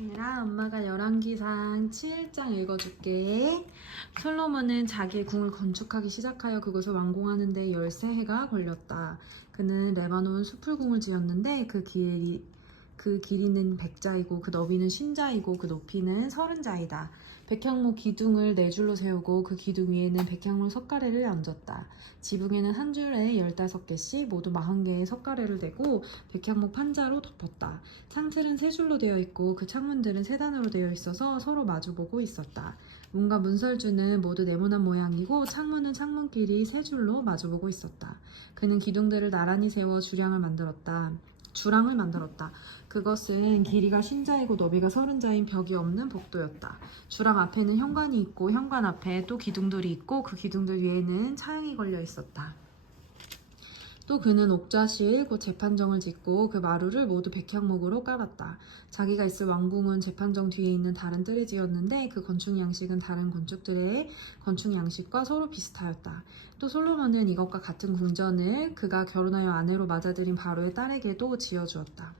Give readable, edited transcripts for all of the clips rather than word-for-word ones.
얘들아, 엄마가 열왕기상 7장 읽어줄게. 솔로몬은 자기의 궁을 건축하기 시작하여 그것을 완공하는 데 13해가 걸렸다. 그는 레바논 수풀궁을 지었는데 그 길이는 100자이고 그 너비는 50자이고 그 높이는 30자이다. 백향목 기둥을 4줄로 세우고 그 기둥 위에는 백향목 석가래를 얹었다. 지붕에는 한 줄에 15개씩 모두 40개의 석가래를 대고 백향목 판자로 덮었다. 창틀은 3줄로 되어 있고 그 창문들은 3단으로 되어 있어서 서로 마주보고 있었다. 문과 문설주는 모두 네모난 모양이고 창문은 창문끼리 3줄로 마주보고 있었다. 그는 기둥들을 나란히 세워 주랑을 만들었다. 그것은 길이가 50자이고 너비가 30자인 벽이 없는 복도였다. 주랑 앞에는 현관이 있고 현관 앞에 또 기둥들이 있고 그 기둥들 위에는 차양이 걸려 있었다. 또 그는 옥좌실 곧 재판정을 짓고 그 마루를 모두 백향목으로 깔았다. 자기가 있을 왕궁은 재판정 뒤에 있는 다른 뜰에 지었는데 그 건축 양식은 다른 건축들의 건축 양식과 서로 비슷하였다. 또 솔로몬은 이것과 같은 궁전을 그가 결혼하여 아내로 맞아들인 바로의 딸에게도 지어주었다.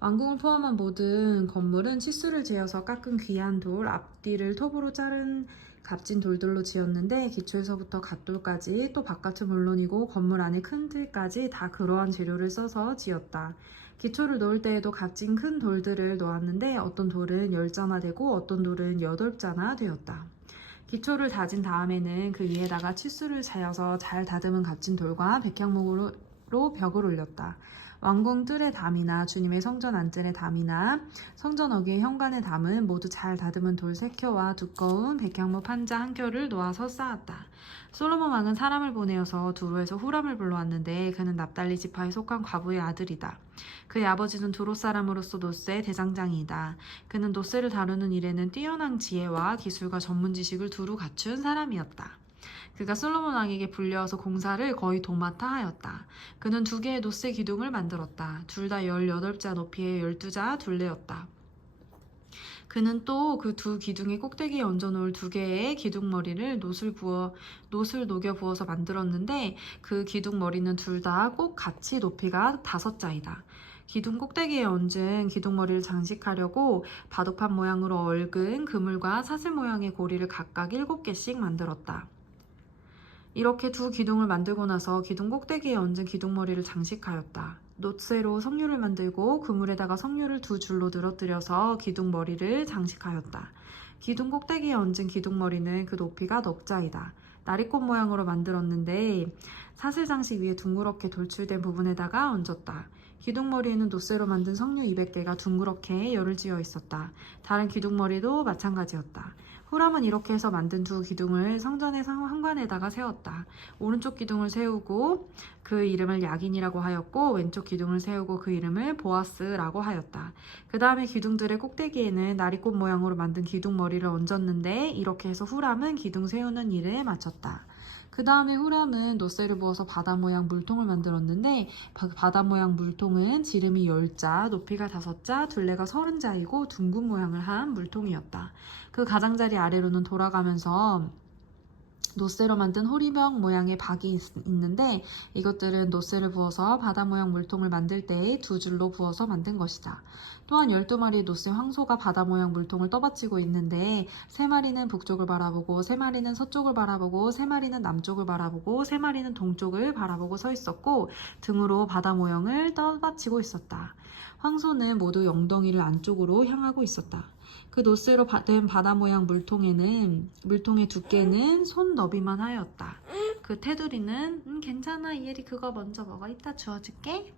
왕궁을 포함한 모든 건물은 치수를 재어서 깎은 귀한 돌, 앞뒤를 톱으로 자른 값진 돌들로 지었는데 기초에서부터 갓돌까지 또 바깥은 물론이고 건물 안의 큰 틀까지 다 그러한 재료를 써서 지었다. 기초를 놓을 때에도 값진 큰 돌들을 놓았는데 어떤 돌은 10자나 되고 어떤 돌은 8자나 되었다. 기초를 다진 다음에는 그 위에다가 치수를 재어서 잘 다듬은 값진 돌과 백향목으로 벽을 올렸다. 왕궁 뜰의 담이나 주님의 성전 안뜰의 담이나 성전 어귀의 현관의 담은 모두 잘 다듬은 돌 3켜와 두꺼운 백향목 판자 1켜를 놓아서 쌓았다. 솔로몬 왕은 사람을 보내어서 두로에서 후람을 불러왔는데 그는 납달리 지파에 속한 과부의 아들이다. 그의 아버지는 두로 사람으로서 노스의 대장장이다. 그는 노스를 다루는 일에는 뛰어난 지혜와 기술과 전문 지식을 두루 갖춘 사람이었다. 그가 솔로몬 왕에게 불려와서 공사를 거의 도맡아 하였다. 그는 2개의 노스 기둥을 만들었다. 둘 다 18자 높이의 12자 둘레였다. 그는 또 그 2 기둥의 꼭대기에 얹어놓을 2개의 기둥머리를 노슬 녹여 부어서 만들었는데 그 기둥머리는 둘 다 꼭 같이 높이가 5자이다. 기둥 꼭대기에 얹은 기둥머리를 장식하려고 바둑판 모양으로 얽은 그물과 사슬 모양의 고리를 각각 7개씩 만들었다. 이렇게 2 기둥을 만들고 나서 기둥 꼭대기에 얹은 기둥머리를 장식하였다. 놋쇠로 석류를 만들고 그물에다가 석류를 2줄로 늘어뜨려서 기둥머리를 장식하였다. 기둥 꼭대기에 얹은 기둥머리는 그 높이가 넉자이다. 나리꽃 모양으로 만들었는데 사슬 장식 위에 둥그렇게 돌출된 부분에다가 얹었다. 기둥머리에는 놋쇠로 만든 석류 200개가 둥그렇게 열을 지어 있었다. 다른 기둥머리도 마찬가지였다. 후람은 이렇게 해서 만든 2 기둥을 성전의 현관에다가 세웠다. 오른쪽 기둥을 세우고 그 이름을 야긴이라고 하였고 왼쪽 기둥을 세우고 그 이름을 보아스라고 하였다. 그 다음에 기둥들의 꼭대기에는 나리꽃 모양으로 만든 기둥머리를 얹었는데 이렇게 해서 후람은 기둥 세우는 일에 마쳤다. 그 다음에 후람은 놋쇠를 부어서 바다 모양 물통을 만들었는데 바다 모양 물통은 지름이 10자, 높이가 5자, 둘레가 30자이고 둥근 모양을 한 물통이었다. 그 가장자리 아래로는 돌아가면서 놋쇠로 만든 호리병 모양의 박이 있는데 이것들은 놋쇠를 부어서 바다 모양 물통을 만들 때 2줄로 부어서 만든 것이다. 또한 12마리의 놋쇠 황소가 바다 모양 물통을 떠받치고 있는데 3마리는 북쪽을 바라보고 3마리는 서쪽을 바라보고 3마리는 남쪽을 바라보고 3마리는 동쪽을 바라보고 서 있었고 등으로 바다 모양을 떠받치고 있었다. 황소는 모두 영덩이를 안쪽으로 향하고 있었다. 그 놋쇠로 된 바다 모양 물통의 두께는 손 너비만 하였다. 그 테두리는 괜찮아 이혜리 그거 먼저 먹어 이따 주워줄게.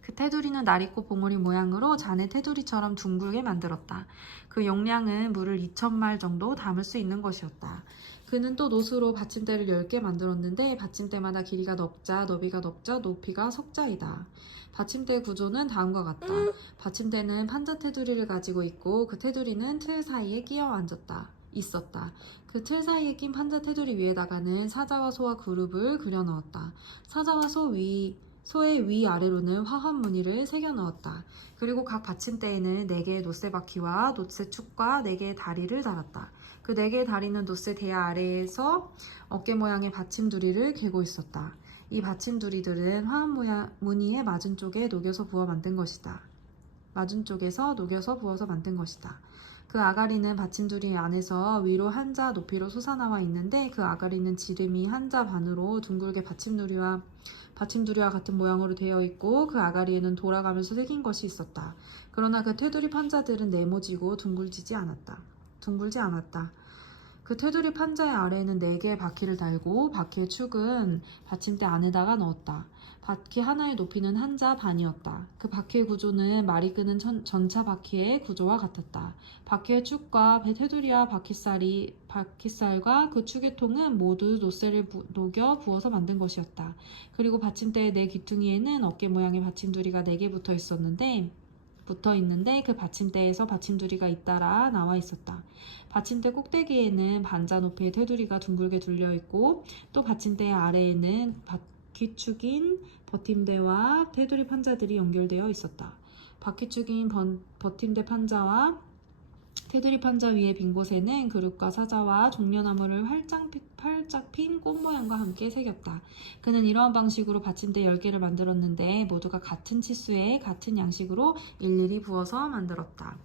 그 테두리는 나리꽃 봉우리 모양으로 잔의 테두리처럼 둥글게 만들었다. 그 용량은 물을 2000말 정도 담을 수 있는 것이었다. 그는 또 놋으로 받침대를 10개 만들었는데 받침대마다 길이가 넉자, 너비가 넉자, 높이가 석자이다. 받침대 구조는 다음과 같다. 받침대는 판자 테두리를 가지고 있고 그 테두리는 틀 사이에 끼어 있었다. 그 틀 사이에 낀 판자 테두리 위에다가는 사자와 소와 그룹을 그려 넣었다. 사자와 소의 위아래로는 화합 무늬를 새겨 넣었다. 그리고 각 받침대에는 4개의 놋쇠 바퀴와 놋쇠 축과 4개의 다리를 달았다. 그 4개의 다리는 놋쇠 대야 아래에서 어깨 모양의 받침두리를 개고 있었다. 이 받침두리들은 화합 무늬의 맞은 쪽에 녹여서 부어 만든 것이다. 맞은 쪽에서 녹여서 부어서 만든 것이다. 그 아가리는 받침두리 안에서 위로 한자 높이로 솟아나와 있는데 그 아가리는 지름이 한자 반으로 둥글게 받침두리와 같은 모양으로 되어 있고 그 아가리에는 돌아가면서 새긴 것이 있었다. 그러나 그 테두리 판자들은 네모지고 둥글지 않았다. 그 테두리 판자의 아래에는 4개의 바퀴를 달고 바퀴의 축은 받침대 안에다가 넣었다. 바퀴 하나의 높이는 한자 반이었다. 그 바퀴의 구조는 말이 끄는 전차 바퀴의 구조와 같았다. 바퀴의 축과 테두리와 바퀴살과 그 축의 통은 모두 노쇠를 녹여 부어서 만든 것이었다. 그리고 받침대의 4귀퉁이에는 어깨 모양의 받침두리가 4개 붙어 있는데 그 받침대에서 받침두리가 잇따라 나와 있었다. 받침대 꼭대기에는 반자 높이의 테두리가 둥글게 둘려 있고 또 받침대 아래에는 바퀴축인 버팀대와 테두리 판자들이 연결되어 있었다. 바퀴축인 버팀대 판자와 테두리 판자 위의 빈 곳에는 그릇과 사자와 종려나무를 활짝 핀 꽃 모양과 함께 새겼다. 그는 이러한 방식으로 받침대 10개를 만들었는데 모두가 같은 치수에 같은 양식으로 일일이 부어서 만들었다.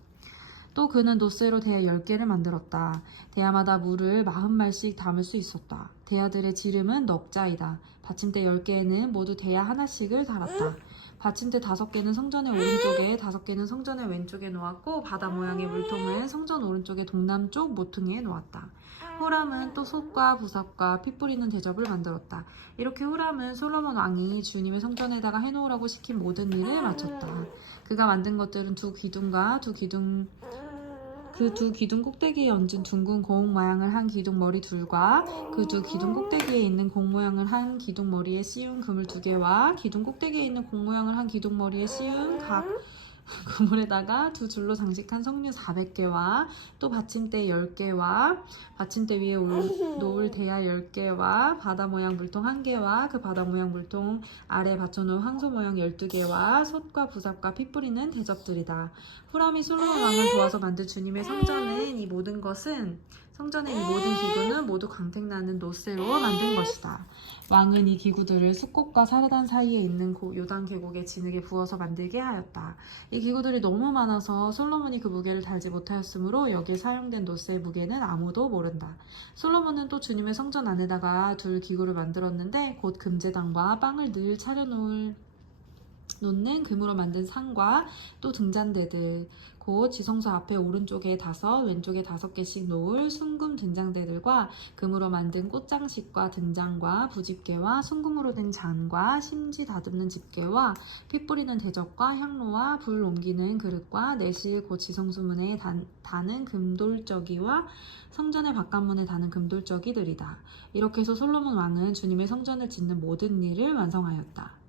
또 그는 노쇠로 대야 10개를 만들었다. 대야마다 물을 40말씩 담을 수 있었다. 대야들의 지름은 넉자이다. 받침대 10개에는 모두 대야 하나씩을 달았다. 받침대 5개는 성전의 오른쪽에 5개는 성전의 왼쪽에 놓았고 바다 모양의 물통은 성전 오른쪽의 동남쪽 모퉁이에 놓았다. 후람은 또 솥과 부삽과 피 뿌리는 대접을 만들었다. 이렇게 후람은 솔로몬 왕이 주님의 성전에다가 해놓으라고 시킨 모든 일을 마쳤다. 그가 만든 것들은 두 기둥과 그 두 기둥 꼭대기에 얹은 둥근 공 모양을 한 기둥 머리 둘과 그 두 기둥 꼭대기에 있는 공 모양을 한 기둥 머리에 씌운 그물 2개와 기둥 꼭대기에 있는 공 모양을 한 기둥 머리에 씌운 각 그물에다가 두 줄로 장식한 석류 400개와 또 받침대 10개와 받침대 위에 놓을 대야 10개와 바다 모양 물통 1개와 그 바다 모양 물통 아래 받쳐놓은 황소 모양 12개와 솥과 부삽과 피 뿌리는 대접들이다. 후람이 솔로몬 왕을 도와서 만든 주님의 성전의 이 모든 기구는 모두 광택나는 노쇠로 만든 것이다. 왕은 이 기구들을 숫꽃과 사르단 사이에 있는 요단 계곡의 진흙에 부어서 만들게 하였다. 이 기구들이 너무 많아서 솔로몬이 그 무게를 달지 못하였으므로 여기에 사용된 노쇠의 무게는 아무도 모른다. 솔로몬은 또 주님의 성전 안에다가 둘 기구를 만들었는데 곧 금제당과 빵을 늘 놓는 금으로 만든 상과 또 등잔대들 곧 지성소 앞에 오른쪽에 5 왼쪽에 5개씩 놓을 순금 등잔대들과 금으로 만든 꽃장식과 등잔과 부집게와 순금으로 된 잔과 심지 다듬는 집게와 피 뿌리는 대접과 향로와 불 옮기는 그릇과 내실 곧 지성소문에 다는 금돌저기와 성전의 바깥문에 다는 금돌저기들이다. 이렇게 해서 솔로몬 왕은 주님의 성전을 짓는 모든 일을 완성하였다.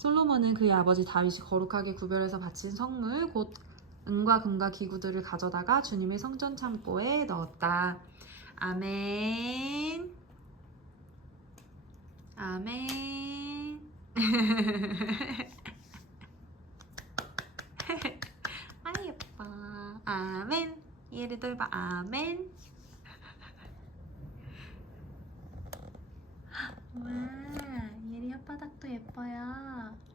솔로몬은 그의 아버지 다윗이 거룩하게 구별해서 바친 성물 곧 은과 금과 기구들을 가져다가 주님의 성전 창고에 넣었다. 아멘. 아멘. 아 예뻐. 아멘. 얘를 봐. 아멘. 와, 얘리 혓바닥도 예뻐요.